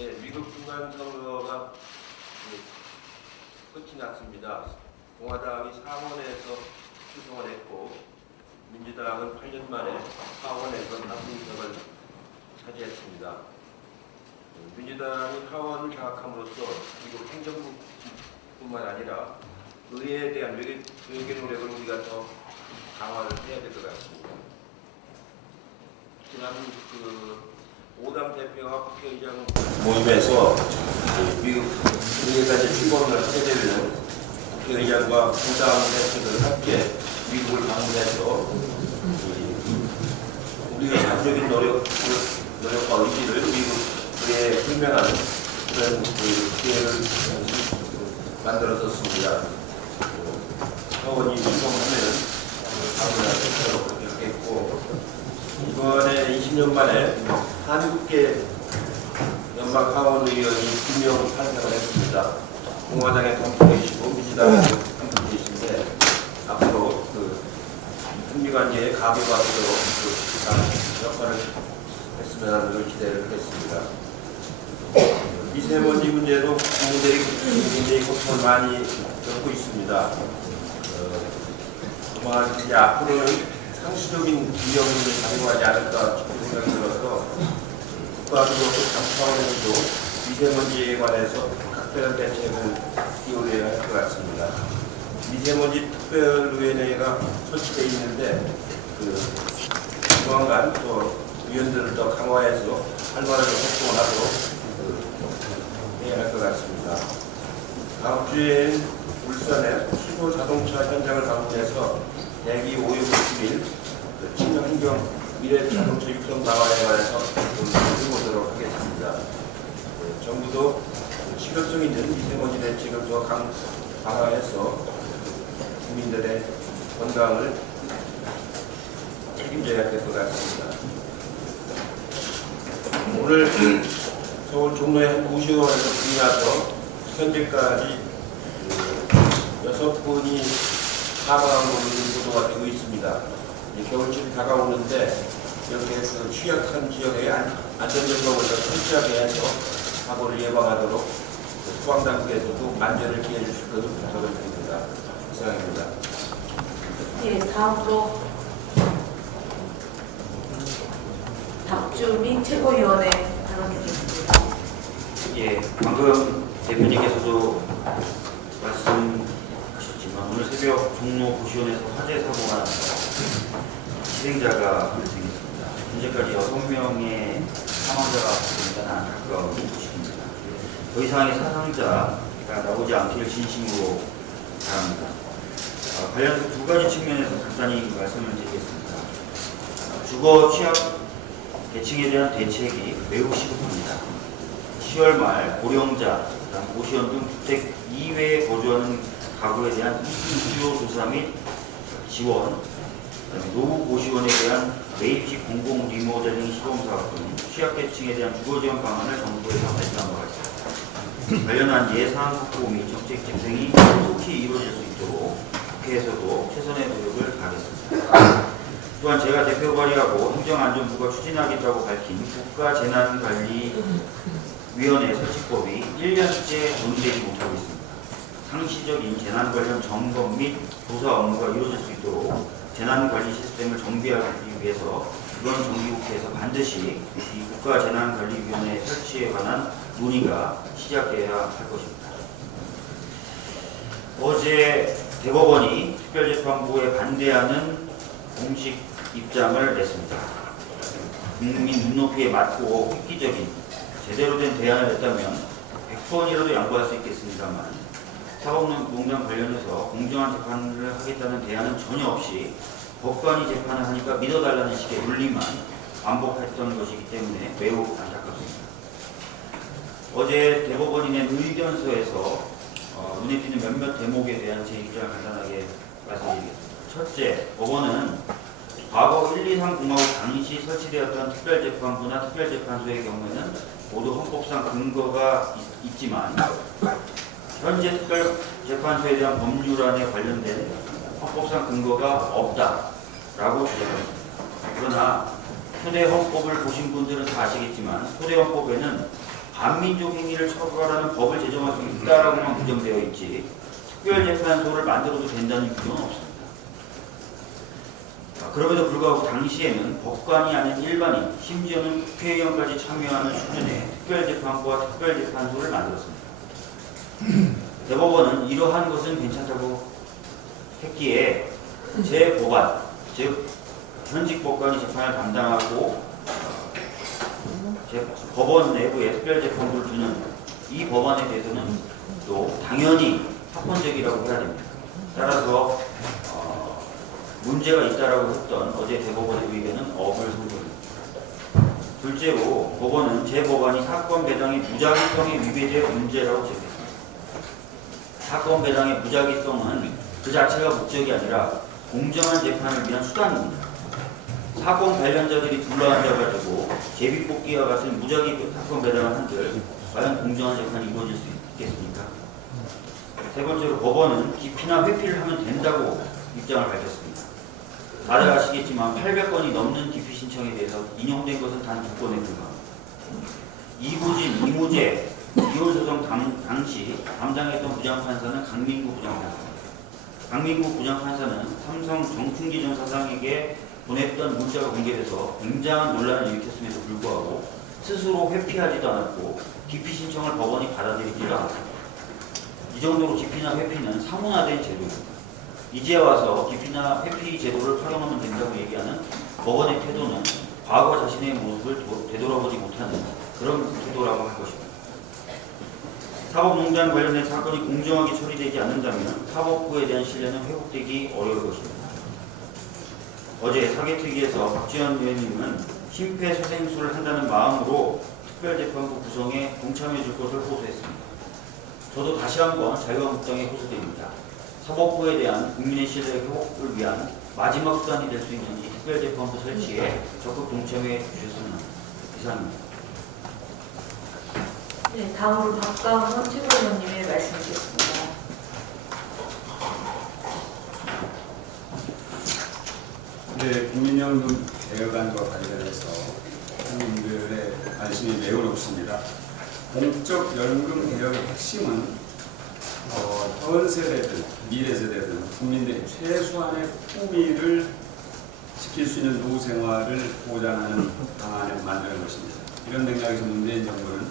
예, 미국 중간선거가 끝이 났습니다. 공화당이 상원에서 수성을 했고 민주당은 8년 만에 하원에서 남중석을 차지했습니다. 민주당이 하원을 장악함으로써 미국 행정부뿐만 아니라 의회에 대한 외교 노력을 우리가 더 강화를 해야 될 것 같습니다. 지난 5당 대표와 국회의장 모임에서 미국 의회까지 출범을 하게 되면 국회의장과 5당 대표들 함께 미국을 방문해서 우리의 장적인 노력과 의지를 미국 의회에 설명하는 그런 기회를 만들었었습니다. 하원이 출범하면 방문하도록 그렇게 하겠고, 이번에 20년 만에 한국계 연방 하원 의원이 2명 탄생을 했습니다. 공화당의 동포이시고 민주당의 동포이신데 앞으로 한미 관계에 가비가 되도록 역할을 했으면 하는 걸 기대를 하겠습니다. 미세먼지 문제도 국민들이 굉장히 고통을 많이 겪고 있습니다. 아마 이제 앞으로는 상시적인 위험을 가져가지 않을까 싶은 생각이 들어서 국가적으로 당 차원에서도 미세먼지에 관해서 각별한 대책을 기울여야 할 것 같습니다. 미세먼지 특별위원회가 설치되어 있는데 조만간 또 위원들을 더 강화해서 활발하게 활동을 하도록 해야 할 것 같습니다. 다음 주에 울산의 수소 자동차 현장을 방문해서 대기 오염 50일 친환경 미래 자동차 육성 방안에 관해서 해보도록 하겠습니다. 정부도 실효성 있는 미세먼지 대책을 더 강화해서 국민들의 건강을 책임져야 될 것 같습니다. 오늘 서울 종로의 한 고시원에서 불이 나서 현재까지 6분이 사망으로 보도가 되고 있습니다. 겨울철이 다가오는데 이렇게 취약한 지역에 안전점검을 더 철저하게 해서 사고를 예방하도록 소방당국에서도 만전을 기해 주실 것을 부탁을 드립니다. 이상입니다. 예, 다음으로 박주민 최고위원회 발언드리겠습니다. 예, 방금 대표님께서도 말씀하셨지만 오늘 새벽 종로 고시원에서 화재 사고가 났습니다. 실행자가 발생했습니다. 현재까지 6명의 사망자가 발생한 안타까운 소식입니다. 더 이상의 사상자가 나오지 않기를 진심으로 바랍니다. 관련해서 두 가지 측면에서 간단히 말씀을 드리겠습니다. 주거 취약 계층에 대한 대책이 매우 시급합니다. 10월 말 고령자, 고시원 등 주택 이외에 거주하는 가구에 대한 수요 조사 및 지원, 노후 고시원에 대한 매입식 공공 리모델링 시범사업 등 취약계층에 대한 주거지원 방안을 정부에서 발표한 바가 있습니다. 관련한 예산 확보 및 정책 집행이 속히 이루어질 수 있도록 국회에서도 최선의 노력을 다하겠습니다. 또한 제가 대표 발의하고 행정안전부가 추진하겠다고 밝힌 국가재난관리위원회 설치법이 1년째 논의되지 못하고 있습니다. 상시적인 재난 관련 점검 및 조사 업무가 이루어질 수 있도록 재난관리 시스템을 정비하기 위해서 이번 정기국회에서 반드시 이 국가재난관리위원회 설치에 관한 논의가 시작돼야 할 것입니다. 어제 대법원이 특별재판부에 반대하는 공식 입장을 냈습니다. 국민 눈높이에 맞고 획기적인 제대로 된 대안을 냈다면 100번이라도 양보할 수 있겠습니다만 사법농단 관련해서 공정한 재판을 하겠다는 대안은 전혀 없이 법관이 재판을 하니까 믿어달라는 식의 논리만 반복했던 것이기 때문에 매우 안타깝습니다. 어제 대법원이 낸 의견서에서 눈에 띄는 몇몇 대목에 대한 제 입장을 간단하게 말씀드리겠습니다. 첫째, 법원은 과거 1, 2, 3 공화국 당시 설치되었던 특별재판부나 특별재판소의 경우에는 모두 헌법상 근거가 있지만 현재 특별재판소에 대한 법률안에 관련된 헌법상 근거가 없다라고 주장합니다. 그러나 초대 헌법을 보신 분들은 다 아시겠지만 초대 헌법에는 반민족 행위를 처벌하는 법을 제정할 수 있다라고만 규정되어 있지 특별재판소를 만들어도 된다는 규정은 없습니다. 그럼에도 불구하고 당시에는 법관이 아닌 일반인, 심지어는 국회의원까지 참여하는 수준의 특별재판부와 특별재판소를 만들었습니다. 대법원은 이러한 것은 괜찮다고 했기에 재법관, 즉 현직 법관이 재판을 담당하고 법원 내부에 특별재판부를 두는 이 법안에 대해서는 또 당연히 합헌적이라고 해야 됩니다. 따라서 문제가 있다라고 했던 어제 대법원의 의견은 어불성설입니다. 둘째로 법원은 재법안이 사건 배당의 무작위성에 위배될 문제라고 지적했습니다. 사건 배당의 무작위성은 그 자체가 목적이 아니라 공정한 재판을 위한 수단입니다. 사건 관련자들이 둘러앉아가지고 제비뽑기와 같은 무작위 사건 배당을 한들 과연 공정한 재판이 이루어질 수 있겠습니까? 세 번째로 법원은 기피나 회피를 하면 된다고 입장을 밝혔습니다. 다들 아시겠지만 800건이 넘는 기피 신청에 대해서 인용된 것은 단 2건에 불과합니다. 이부진, 이무재, 이혼소송 당시 담당했던 부장판사는 강민구 부장판사입니다. 강민구 부장판사는 삼성 정춘기 전 사장에게 보냈던 문자가 공개돼서 굉장한 논란을 일으켰음에도 불구하고 스스로 회피하지도 않았고 기피 신청을 법원이 받아들이지도 않았습니다. 이 정도로 기피나 회피는 사문화된 제도입니다. 이제 와서 기피나 회피 제도를 활용하면 된다고 얘기하는 법원의 태도는 과거 자신의 모습을 되돌아보지 못하는 그런 태도라고 할 것입니다. 사법농단 관련된 사건이 공정하게 처리되지 않는다면 사법부에 대한 신뢰는 회복되기 어려울 것입니다. 어제 사개특위에서 박지원 의원님은 심폐소생술을 한다는 마음으로 특별재판부 구성에 동참해 줄 것을 호소했습니다. 저도 다시 한번 자유한국당에 호소드립니다. 사법부에 대한 국민의 신뢰 회복을 위한 마지막 수단이 될 수 있는 이 특별재판부 설치에 적극 동참해 주셨으면 합니다. 이상입니다. 네, 다음으로 박강원 최고위원님의 말씀 듣겠습니다. 네, 국민연금 개혁안과 관련해서 국민들의 관심이 매우 높습니다. 공적 연금 개혁의 핵심은 현 세대든 미래 세대든 국민들의 최소한의 품위를 지킬 수 있는 노후 생활을 보장하는 방안을 만드는 것입니다. 이런 맥락에서 문재인 정부는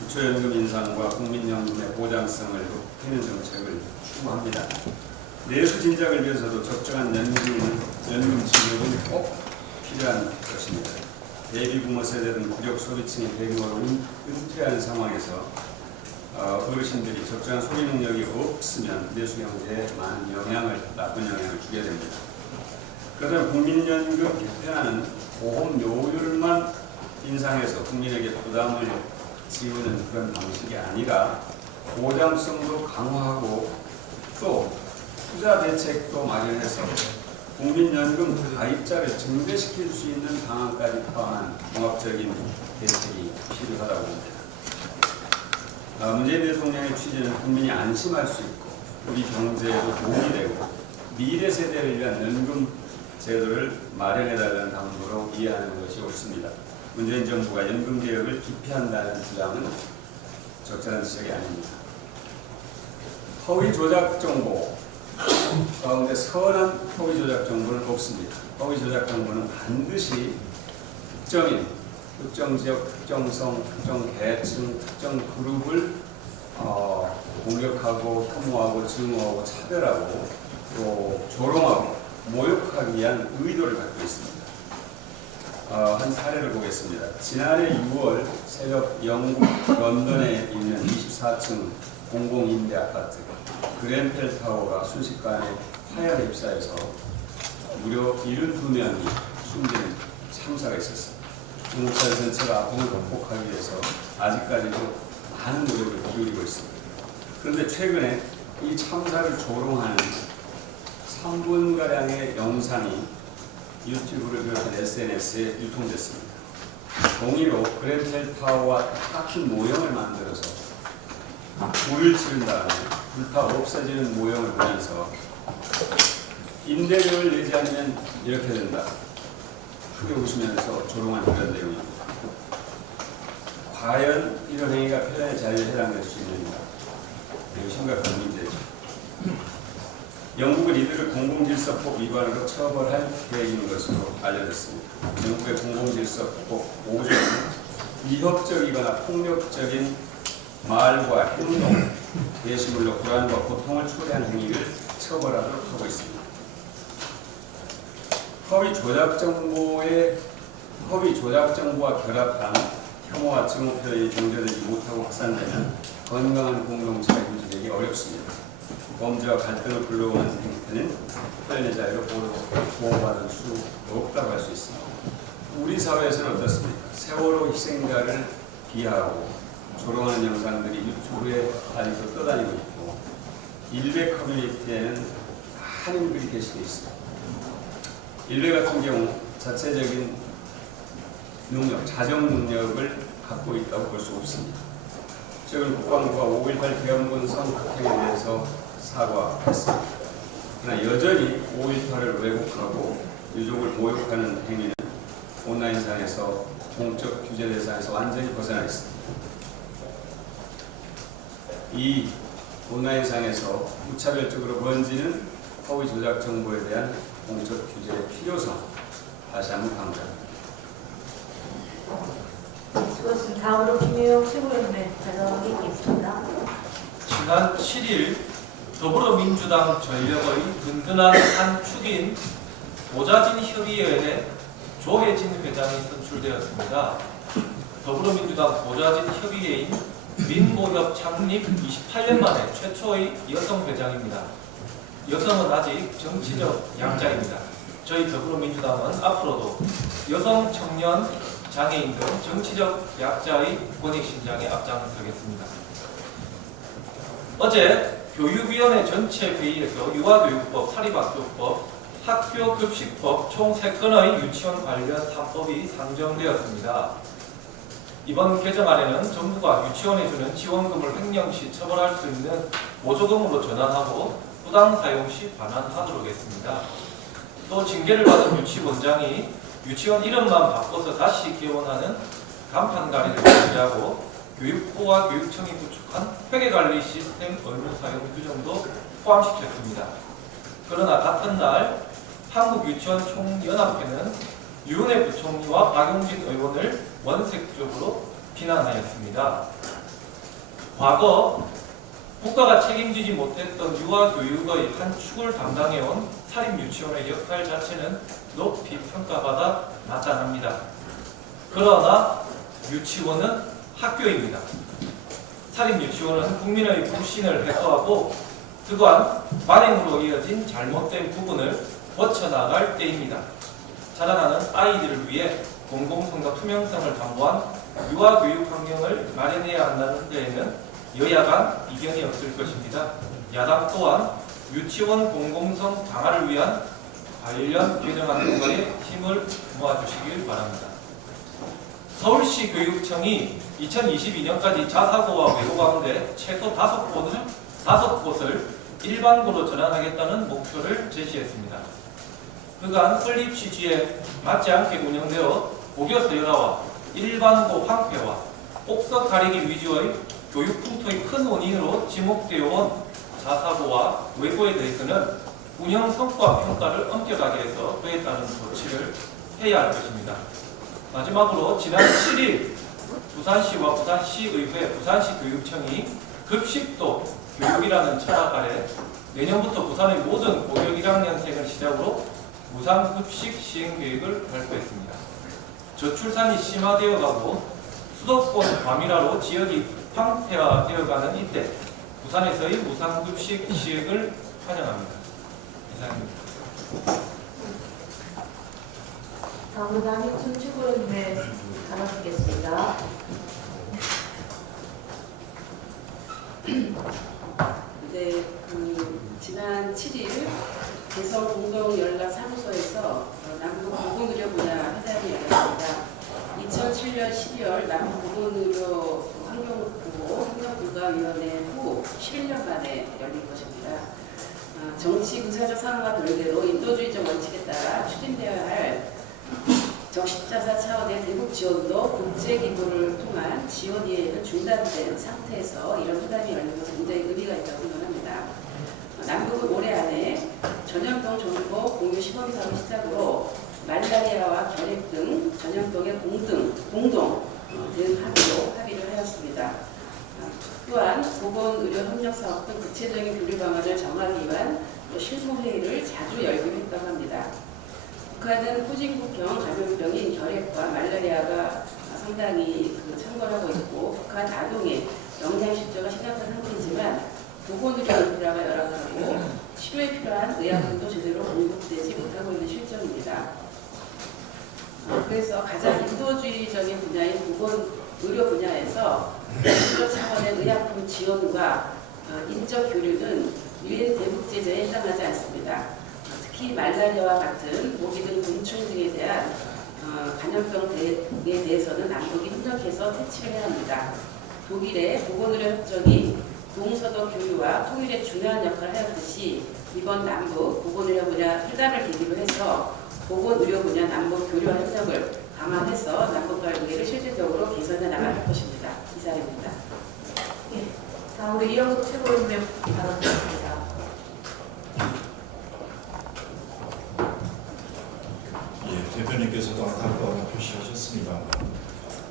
기초연금 인상과 국민연금의 보장성을 높이는 정책을 추구합니다. 내수 진작을 위해서도 적정한 연금 지급은 꼭 필요한 것입니다. 베이비부머 세대든 구력 소비층의 대규모로 은퇴하는 상황에서 어르신들이 적정한 소비 능력이 없으면 내수 경제에 많은 나쁜 영향을 주게 됩니다. 그러다 국민연금 개편하는 보험료율만 인상해서 국민에게 부담을 지우는 그런 방식이 아니라 보장성도 강화하고 또 투자 대책도 마련해서 국민연금 가입자를 증대시킬 수 있는 방안까지 포함한 종합적인 대책이 필요하다고 봅니다. 문재인 대통령의 취지는 국민이 안심할 수 있고 우리 경제에도 도움이 되고 미래 세대를 위한 연금 제도를 마련해달라는 당부로 이해하는 것이 옳습니다. 문재인 정부가 연금 개혁을 기피한다는 주장은 적절한 지적이 아닙니다. 허위 조작 정보 가운데 선한 허위 조작 정보는 없습니다. 허위 조작 정보는 반드시 특정인, 특정 지역, 특정성, 특정 계층, 특정 그룹을 공격하고 혐오하고 증오하고 차별하고 또 조롱하고 모욕하기 위한 의도를 갖고 있습니다. 한 사례를 보겠습니다. 지난해 6월 새벽 영국 런던에 있는 24층 공공임대 아파트 그랜펠 타워가 순식간에 화열에 휩싸여서 무려 72명이 숨지는 참사가 있었습니다. 중국 사회 전체가 아픔을 극복하기 위해서 아직까지도 많은 노력을 기울이고 있습니다. 그런데 최근에 이 참사를 조롱하는 3분가량의 영상이 유튜브를 비롯한 SNS에 유통됐습니다. 동의로 그랜펠 타워와 똑같은 모형을 만들어서 불을 지른 다음에 불타 없어지는 모형을 보면서 임대료를 내지 않으면 이렇게 된다. 크게 웃으면서 조롱한 그런 내용입니다. 과연 이런 행위가 표현의 자유에 해당될 수 있는가? 이거 심각한 문제죠. 영국은 이들을 공공질서법 위반으로 처벌할 계획인 것으로 알려졌습니다. 영국의 공공질서법 5조는 위협적이거나 폭력적인 말과 행동, 게시물로 불안과 고통을 초래한 행위를 처벌하도록 하고 있습니다. 허위 조작 정보와 결합한 혐오와 증오 표현이 정제되지 못하고 확산되면 건강한 공동체가 유지되기 어렵습니다. 범죄와 갈등을 불러오는 행태는 표현의 자유로 보호받을 수 없다고 할 수 있습니다. 우리 사회에서는 어떻습니까? 세월호 희생자를 비하하고 조롱하는 영상들이 유튜브에 아직도 떠다니고 있고 일베 커뮤니티에는 한인들이 계시고 있습니다. 일베 같은 경우 자체적인 능력, 자정 능력을 갖고 있다고 볼 수 없습니다. 최근 국방부가 5.18 대원군 성폭행에 대해서 사과했습니다. 그러나 여전히 5.18을 왜곡하고 유족을 모욕하는 행위는 온라인상에서 공적 규제 대상에서 완전히 벗어나 있습니다. 이 온라인상에서 무차별적으로 번지는 허위 조작 정보에 대한 공적 규제의 필요성 다시 한번 강조합니다. 수고하셨습니다. 다음으로 김효영 최고위원회 발언이 있겠습니다. 지난 7일 더불어민주당 전력의 든든한 한 축인 보좌진 협의회에 조혜진 회장이 선출되었습니다. 더불어민주당 보좌진 협의회인 민모협 창립 28년 만에 최초의 여성 회장입니다. 여성은 아직 정치적 약자입니다. 저희 더불어민주당은 앞으로도 여성, 청년, 장애인 등 정치적 약자의 권익신장에 앞장서겠습니다. 어제 교육위원회 전체 회의에서 유아교육법, 사립학교법, 학교급식법 총 3건의 유치원 관련 3법이 상정되었습니다. 이번 개정안에는 정부가 유치원에 주는 지원금을 횡령 시 처벌할 수 있는 보조금으로 전환하고 부당 사용 시 반환하도록 했습니다. 또 징계를 받은 유치원장이 유치원 이름만 바꿔서 다시 개원하는 간판가리를 금지하고 교육부와 교육청이 구축한 회계관리 시스템 의무 사용 규정도 포함시켰습니다. 그러나 같은 날 한국유치원총연합회는 유은혜 부총리와 박용진 의원을 원색적으로 비난하였습니다. 과거 국가가 책임지지 못했던 유아교육의 한 축을 담당해온 사립유치원의 역할 자체는 높이 평가받아 나타납니다. 그러나 유치원은 학교입니다. 사립유치원은 국민의 불신을 해소하고 그간 만행으로 이어진 잘못된 부분을 고쳐나갈 때입니다. 자라나는 아이들을 위해 공공성과 투명성을 담보한 유아교육 환경을 마련해야 한다는 데에는 여야 간 이견이 없을 것입니다. 야당 또한 유치원 공공성 강화를 위한 관련 개정안 통과에 힘을 모아주시길 바랍니다. 서울시 교육청이 2022년까지 자사고와 외고 가운데 최소 5곳을 일반고로 전환하겠다는 목표를 제시했습니다. 그간 설립 취지에 맞지 않게 운영되어 고교 서열화와 일반고 황폐화, 옥석 가리기 위주의 교육 풍토의 큰 원인으로 지목되어 온 자사고와 외고에 대해서는 운영 성과 평가를 엄격하게 해서 그에 따른 조치를 해야 할 것입니다. 마지막으로 지난 7일 부산시와 부산시의회, 부산시 교육청이 급식도 교육이라는 철학 아래 내년부터 부산의 모든 고교 1학년생을 시작으로 무상급식 시행계획을 발표했습니다. 저출산이 심화되어 가고 수도권 과밀화로 지역이 황폐화되어가는 이때 부산에서의 무상급식 시행을 환영합니다. 이상입니다. 다음으로 한익순 최고위원회 발언 듣겠습니다. 네, 지난 7일 대성공동연락사무소에서 남북보건의료 분야 회담이 열렸습니다. 2007년 12월 남북보건의료 환경보호위원회 후 11년 만에 열린 것입니다. 정치 군사적 상황과 별개로 인도주의적 원칙에 따라 추진되어야 할 적십자사 차원의 대북 지원도 국제 기구를 통한 지원 이해는 중단된 상태에서 이런 회담이 열린 것은 굉장히 의미가 있다고 생각합니다. 남북은 올해 안에 전염병 정보 공유 시범 사업을 시작으로 말라리아와 결핵 등 전염병의 공동 대응 합의를 하였습니다. 또한 보건의료협력사업 등 구체적인 교류 방안을 정하기 위한 실무회의를 자주 열기로 했다고 합니다. 북한은 후진국형 감염병인 결핵과 말라리아가 상당히 참고하고 있고 북한 아동의 영양실조가 심각한 상태이지만 보건의료 인프라가 열악하고 치료에 필요한 의약품도 제대로 공급되지 못하고 있는 실정입니다. 그래서 가장 인도주의적인 분야인 보건의료 분야에서 국제 차원의 의약품 지원과 인적 교류는 유엔 대북 제재에 해당하지 않습니다. 특히 말라리아와 같은 모기 등 곤충 등에 대한 감염병에 대해서는 남북이 협력해서 퇴치를 해야 합니다. 독일의 보건의료 협정이 동서도 교류와 통일에 중요한 역할을 하였듯이 이번 남북 보건의료 분야 회담을 계기로 해서 보건의료 분야 남북 교류와 협력을 강화해서 남북 관계를 실질적으로 개선해 나갈 것입니다. 이상입니다. 예, 다음으로 이영석 최고위원님 발언드리겠습니다. 예, 대표님께서도 안타까움을 표시하셨습니다만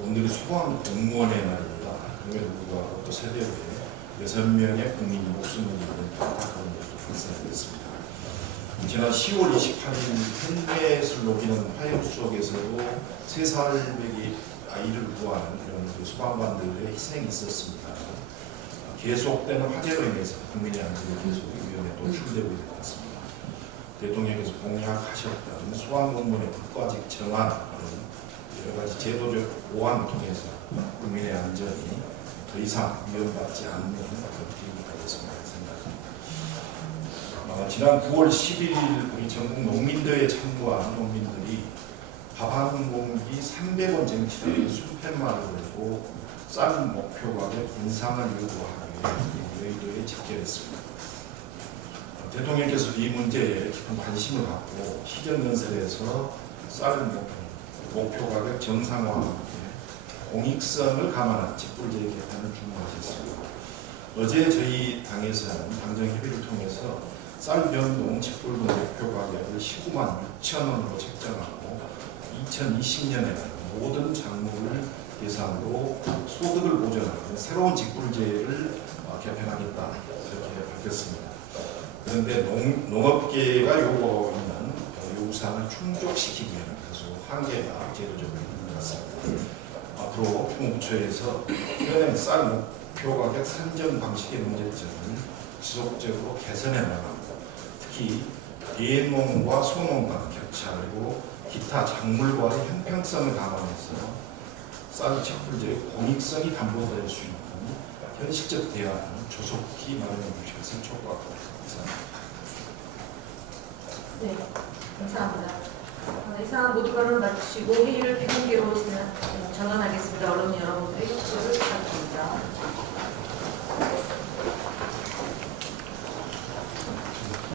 오늘이 소방 공무원의 날입니다. 그럼에도 불구하고 또 새벽에 6명의 국민이 목숨을 잃는 안타까운 일이 발생했습니다. 지난 10월 28일 헬멧을 녹이는 화염 속에서도 3살배기 아이를 구하는 이런 소방관들의 희생이 있었습니다. 계속되는 화재로 인해서 국민의 안전이 계속 위험에 노출되고 있는 것 같습니다. 대통령께서 공약하셨던 소방공무원의 국가직 정안은 여러 가지 제도적 보완을 통해서 국민의 안전이 더 이상 위험받지 않는 그런 기회가 되었습니다. 지난 9월 11일 우리 전국 농민대회에 참가한 농민들이 밥 한 공기 300원 쟁취의 수팻말을 걸고 쌀 목표 가격 인상을 요구하기 위해 여의도에 집결했습니다. 대통령께서 이 문제에 깊은 관심을 갖고 시정연설에서 쌀 목표 가격 정상화와 함께 공익성을 감안한 직불제 개편을 주문하셨습니다. 어제 저희 당에서는 당정협의를 통해서 쌀 변동 직불금 목표 가격을 19만 6천 원으로 책정하고 2020년에는 모든 작물을 대상으로 소득을 보전하는 새로운 직불제를 개편하겠다 이렇게 밝혔습니다. 그런데 농업계가 요구하는 요구사항을 충족시키기 위해는 다소 한계가 제도적으로 있는 것 같습니다. 앞으로 총무처에서 현행 쌀 목표 가격 산정 방식의 문제점을 지속적으로 개선해 나가고 특히 대농과 소농 간 격차 그리고 기타 작물과의 형평성을 감안해서 쌀 직불제의 공익성이 담보될 수 있는 현실적 대안을 조속히 마련해 주실 것을 촉구하고 감사합니다. 네, 감사합니다. 이상 모두 발언을 마치고 회의를 비공개로